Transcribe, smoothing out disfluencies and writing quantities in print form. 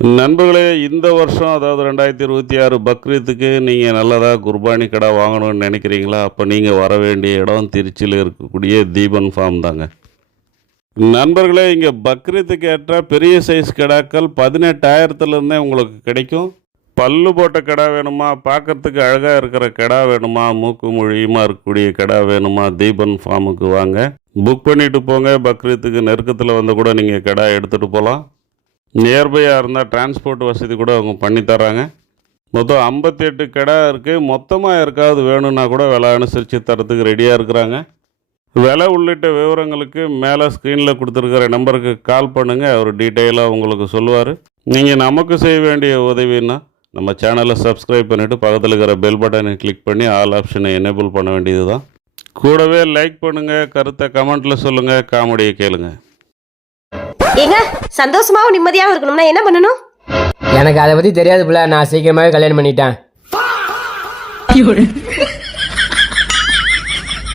நண்பர்களே, இந்த வருஷம் அதாவது 2026 பக்ரீத்துக்கு நீங்கள் நல்லதாக குர்பானி கடை வாங்கணும்னு நினைக்கிறீங்களா? அப்போ நீங்கள் வர வேண்டிய இடம் திருச்சியில் இருக்கக்கூடிய தீபன் ஃபார்ம் தாங்க. நண்பர்களே, இங்கே பக்ரீத்துக்கு ஏற்ற பெரிய சைஸ் கிடாக்கள் 18,000லேருந்தே உங்களுக்கு கிடைக்கும். பல்லு போட்ட கிடா வேணுமா, பார்க்கறதுக்கு அழகாக இருக்கிற கிடா வேணுமா, மூக்கு மொழியுமா இருக்கக்கூடிய கிடா வேணுமா, தீபன் ஃபார்முக்கு வாங்க. புக் பண்ணிவிட்டு போங்க. பக்ரீத்துக்கு நெருக்கத்தில் வந்து கூட நீங்கள் கிடா எடுத்துகிட்டு போகலாம். நியர்பையாக இருந்தால் டிரான்ஸ்போர்ட் வசதி கூட அவங்க பண்ணித்தராங்க. மொத்தம் 58 கடை இருக்குது. மொத்தமாக யாருக்காவது வேணும்னா கூட விலை அனுசரித்து தரத்துக்கு ரெடியாக இருக்கிறாங்க. விலை உள்ளிட்ட விவரங்களுக்கு மேலே ஸ்க்ரீனில் கொடுத்துருக்கிற நம்பருக்கு கால் பண்ணுங்கள். அவர் டீட்டெயிலாக உங்களுக்கு சொல்லுவார். நீங்கள் நமக்கு செய்ய வேண்டிய உதவின்னா நம்ம சேனலை சப்ஸ்கிரைப் பண்ணிவிட்டு பக்கத்தில் இருக்கிற பெல் பட்டனை கிளிக் பண்ணி ஆல் ஆப்ஷனை எனேபிள் பண்ண வேண்டியது தான். கூடவே லைக் பண்ணுங்கள், கருத்தை கமெண்ட்டில் சொல்லுங்கள், காமெடியை கேளுங்க. ஏங்க, சந்தோஷமாவும் நிம்மதியாகவும் இருக்கணும்னா என்ன பண்ணணும்? எனக்கு அதை பற்றி தெரியாது புள்ள. நான் சீக்கிரமாகவே கல்யாணம் பண்ணிட்டேன்.